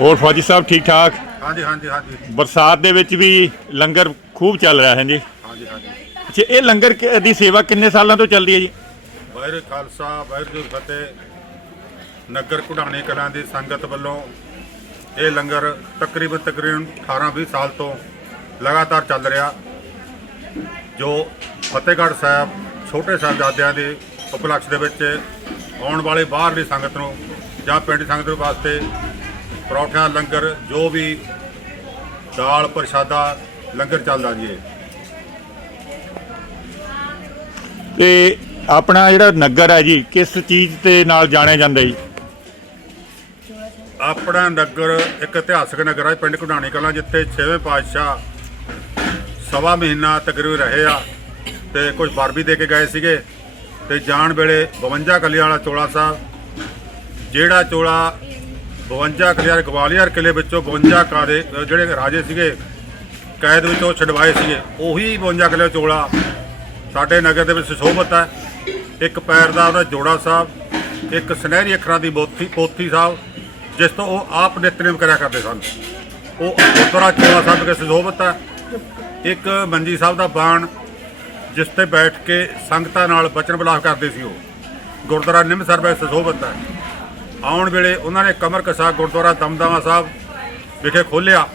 ਹੋਰ ਫੌਜੀ ਸਾਹਿਬ ਠੀਕ ਠਾਕ? ਹਾਂਜੀ ਹਾਂਜੀ ਹਾਂਜੀ। ਬਰਸਾਤ ਦੇ ਵਿੱਚ ਵੀ ਲੰਗਰ ਖੂਬ ਚੱਲ ਰਿਹਾ ਹੈ ਜੀ। ਹਾਂਜੀ ਹਾਂਜੀ। ਅੱਛਾ ਇਹ ਲੰਗਰ ਕ- ਦੀ ਸੇਵਾ ਕਿੰਨੇ ਸਾਲਾਂ ਤੋਂ ਚੱਲਦੀ ਹੈ ਜੀ? ਵਾਹਿਗੁਰੂ ਖਾਲਸਾ ਵਾਹਿਗੁਰੂ ਜੀ ਕੀ ਫਤਿਹ। ਨਗਰ ਕੁਢਾਣੀ ਕਲਾਂ ਦੀ ਸੰਗਤ ਵੱਲੋਂ ਇਹ ਲੰਗਰ ਤਕਰੀਬਨ ਤਕਰੀਬਨ 18 20 ਸਾਲ ਤੋਂ ਲਗਾਤਾਰ ਚੱਲ ਰਿਹਾ। ਜੋ ਫਤਿਹਗੜ੍ਹ ਸਾਹਿਬ ਛੋਟੇ ਸਾਹਿਬਜ਼ਾਦਿਆਂ ਦੇ ਉਪਲਕਸ਼ ਦੇ ਵਿੱਚ ਆਉਣ ਵਾਲੇ ਬਾਹਰਲੀ ਸੰਗਤ ਨੂੰ ਜਾਂ ਪਿੰਡ ਸੰਗਤ ਵਾਸਤੇ ਪਰੌਠਿਆਂ ਲੰਗਰ ਜੋ ਵੀ ਦਾਲ ਪ੍ਰਸ਼ਾਦਾ ਲੰਗਰ ਚੱਲਦਾ ਜੀ ਇਹ। ਤੇ ਆਪਣਾ ਜਿਹੜਾ ਨਗਰ ਹੈ ਜੀ ਕਿਸ ਚੀਜ਼ ਤੇ ਨਾਲ ਜਾਣਿਆ ਜਾਂਦਾ ਜੀ? ਆਪਣਾ ਨਗਰ ਇੱਕ ਇਤਿਹਾਸਕ ਨਗਰ ਹੈ ਪਿੰਡ ਕੁਢਾਣੀ ਕਲਾਂ ਜਿੱਥੇ 6ਵੇਂ ਪਾਤਸ਼ਾਹ ਸਵਾ ਮਹੀਨਾ ਤਕਰੀਬਨ ਰਹੇ ਆ ਤੇ ਕੁਝ ਵੀ ਦੇ ਕੇ ਗਏ ਸੀਗੇ ਤੇ ਜਾਣ ਵੇਲੇ 52 ਕਲੀਆਂ ਵਾਲਾ ਚੋਲਾ ਸਾਹਿਬ ਜਿਹੜਾ ਚੋਲਾ 52 ਕਲੀਆਂ ਗਵਾਲੀਅਰ ਕਿਲੇ ਵਿੱਚੋਂ 52 ਕਾਦੇ ਜਿਹੜੇ ਰਾਜੇ ਸੀਗੇ, ਕੈਦ ਵਿੱਚੋਂ ਛਡਵਾਏ ਸੀਗੇ, ਉਹੀ 52 ਕਿਲੇ ਚੋਲਾ ਸਾਡੇ ਨਗਰ ਦੇ ਵਿੱਚ ਸੁਸ਼ੋਭਤ ਹੈ। ਇੱਕ ਪੈਰ ਦਾ ਉਹਦਾ ਜੋੜਾ ਸਾਹਿਬ, ਇੱਕ ਸੁਨਹਿਰੀ ਅੱਖਰਾਂ ਦੀ ਬੋਥੀ, ਪੋਥੀ ਸਾਹਿਬ, ਜਿਸ ਤੋਂ ਉਹ ਆਪ ਨਿਤਨੇਮ ਕਰਿਆ ਕਰਦੇ ਸਨ। ਉਹ ਗੁਰਦੁਆਰਾ ਚੋਲਾ ਸਾਹਿਬ ਕੇ ਸੁਸ਼ੋਭਤ ਹੈ। ਇੱਕ ਮੰਜੀ ਸਾਹਿਬ ਦਾ ਬਾਣ, ਜਿਸ ਤੇ ਬੈਠ ਕੇ ਸੰਗਤਾਂ ਨਾਲ ਬਚਨ ਬਿਲਾਸ ਕਰਦੇ ਸੀ ਉਹ। ਗੁਰਦੁਆਰਾ ਨਿੰਮ ਵਿੱਚ ਸੁਸ਼ੋਭਤ ਹੈ। ਆਉਣ ਵੇਲੇ ਉਹਨਾਂ ਨੇ ਕਮਰ ਕਸਾ ਗੁਰਦੁਆਰਾ ਦਮਦਮਾ ਸਾਹਿਬ ਵਿਖੇ ਖੋਲ੍ਹਿਆ,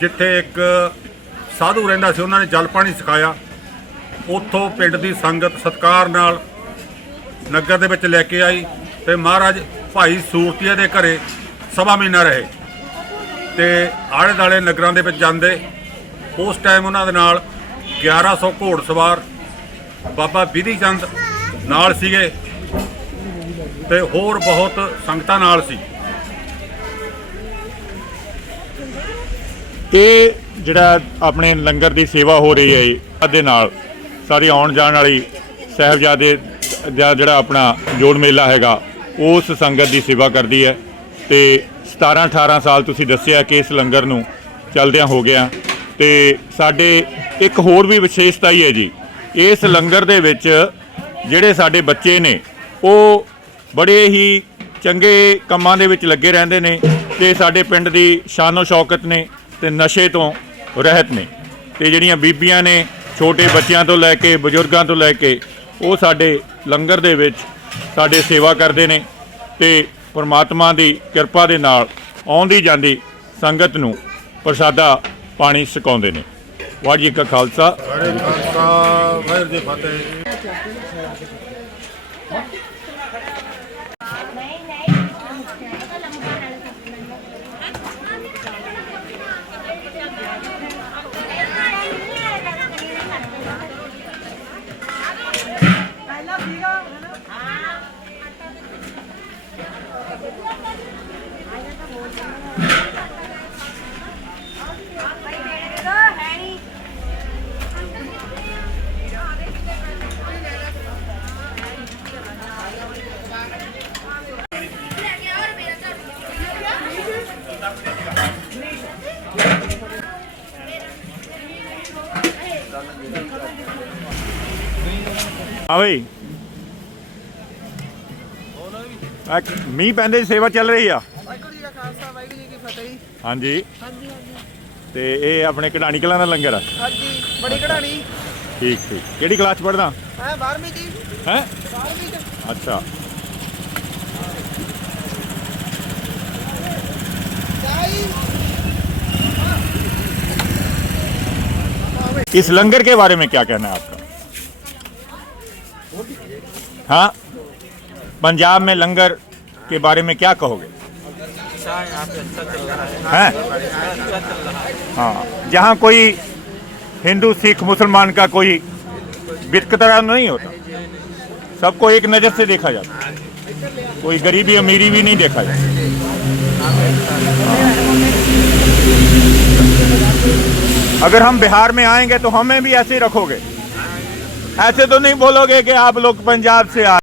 ਜਿੱਥੇ ਇੱਕ ਸਾਧੂ ਰਹਿੰਦਾ ਸੀ, ਉਹਨਾਂ ਨੇ ਜਲ ਪਾਣੀ ਸਿਖਾਇਆ। ਉੱਥੋਂ ਪਿੰਡ ਦੀ ਸੰਗਤ ਸਤਕਾਰ ਨਾਲ ਨਗਰ ਦੇ ਵਿੱਚ ਲੈ ਕੇ ਆਈ ਤੇ ਮਹਾਰਾਜ ਭਾਈ ਸੂਰਤੀਆ ਦੇ ਘਰੇ ਸਵਾ ਮਹੀਨਾ ਰਹੇ ਤੇ ਆਲੇ ਦਾਲੇ ਨਗਰਾਂ ਦੇ ਵਿੱਚ ਜਾਂਦੇ। ਉਸ ਟਾਈਮ ਉਹਨਾਂ ਦੇ ਨਾਲ 1100 ਘੋੜਸਵਾਰ ਬਾਬਾ ਵਿਧੀ ਚੰਦ ਨਾਲ ਸੀਗੇ। ਤੇ ਹੋਰ ਬਹੁਤ ਸੰਗਤਾਂ ਨਾਲ ਸੀ। ਇਹ ਜਿਹੜਾ ਆਪਣੇ ਲੰਗਰ ਦੀ ਸੇਵਾ ਹੋ ਰਹੀ ਹੈ ਜੀ ਨਾਲ, ਸਾਰੀ ਆਉਣ ਜਾਣ ਵਾਲੀ ਸਾਹਿਬਜ਼ਾਦੇ ਦਾ ਜਿਹੜਾ ਆਪਣਾ ਜੋੜ ਮੇਲਾ ਹੈਗਾ, ਉਸ ਸੰਗਤ ਦੀ ਸੇਵਾ ਕਰਦੀ ਹੈ। ਤੇ 17 18 ਸਾਲ ਤੁਸੀਂ ਦੱਸਿਆ ਕਿ ਇਸ ਲੰਗਰ ਨੂੰ ਚੱਲਦਿਆਂ ਹੋ ਗਿਆ। ਤੇ ਸਾਡੇ ਇੱਕ ਹੋਰ ਵੀ ਵਿਸ਼ੇਸ਼ਤਾ ਹੀ ਹੈ ਜੀ, ਇਸ ਲੰਗਰ ਦੇ ਵਿੱਚ ਜਿਹੜੇ ਸਾਡੇ ਬੱਚੇ ਨੇ, ਉਹ ਬੜੇ ਹੀ ਚੰਗੇ ਕੰਮਾਂ ਦੇ ਵਿੱਚ ਲੱਗੇ ਰਹਿੰਦੇ ਨੇ ਤੇ ਸਾਡੇ ਪਿੰਡ ਦੀ ਸ਼ਾਨੋ ਸ਼ੌਕਤ ਨੇ ਤੇ ਨਸ਼ੇ ਤੋਂ ਰਹਿਤ ਨੇ। ਤੇ ਜਿਹੜੀਆਂ ਬੀਬੀਆਂ ਨੇ ਛੋਟੇ ਬੱਚਿਆਂ ਤੋਂ ਲੈ ਕੇ ਬਜ਼ੁਰਗਾਂ ਤੋਂ ਲੈ ਕੇ ਉਹ ਸਾਡੇ ਲੰਗਰ ਦੇ ਵਿੱਚ ਸਾਡੇ ਸੇਵਾ ਕਰਦੇ ਨੇ ਤੇ ਪਰਮਾਤਮਾ ਦੀ ਕਿਰਪਾ ਦੇ ਨਾਲ ਆਉਂਦੀ ਜਾਂਦੀ ਸੰਗਤ ਨੂੰ ਪ੍ਰਸਾਦਾ ਪਾਣੀ ਛਕਾਉਂਦੇ ਨੇ। ਵਾਹਿਗੁਰੂ ਜੀ ਕਾ ਖਾਲਸਾ। ਵਾਹਿਗੁਰੂ ਜੀ ਫਤਿਹ। ਆ ਬਈ। ਮੀਂਹ ਪੈਂਦੇ ਸੇਵਾ ਚੱਲ ਰਹੀ ਆ। ਖਾਲਸਾ ਵਾਹਿਗੁਰੂ ਜੀ ਕੀ ਫਤਿਹ ਜੀ। ਹਾਂਜੀ ਹਾਂਜੀ ਹਾਂਜੀ ਤੇ ਇਹ ਆਪਣੇ ਕਢਾਣੀ ਕਲਾਂ ਦਾ ਲੰਗਰ ਆ ਹਾਂਜੀ ਬੜੀ ਕਢਾਣੀ ਠੀਕ ਠੀਕ ਕਿਹੜੀ ਕਲਾਸ ਚ ਪੜਦਾ ਹੈ 12ਵੀਂ ਜੀ ਹੈ 12ਵੀਂ ਚ ਅੱਛਾ ਚਾਈ इस लंगर के बारे में क्या कहना है आपका हाँ पंजाब में लंगर के बारे में क्या कहोगे हैं? हाँ। जहाँ कोई हिंदू, सिख, मुसलमान का कोई वितकरा नहीं होता। सबको एक नज़र से देखा जाता कोई गरीबी, अमीरी भी नहीं देखा जाता। अगर हम बिहार में आएँगे तो हमें भी ऐसे ही रखोगे। ऐसे तो नहीं बोलोगे कि आप लोग पंजाब से आ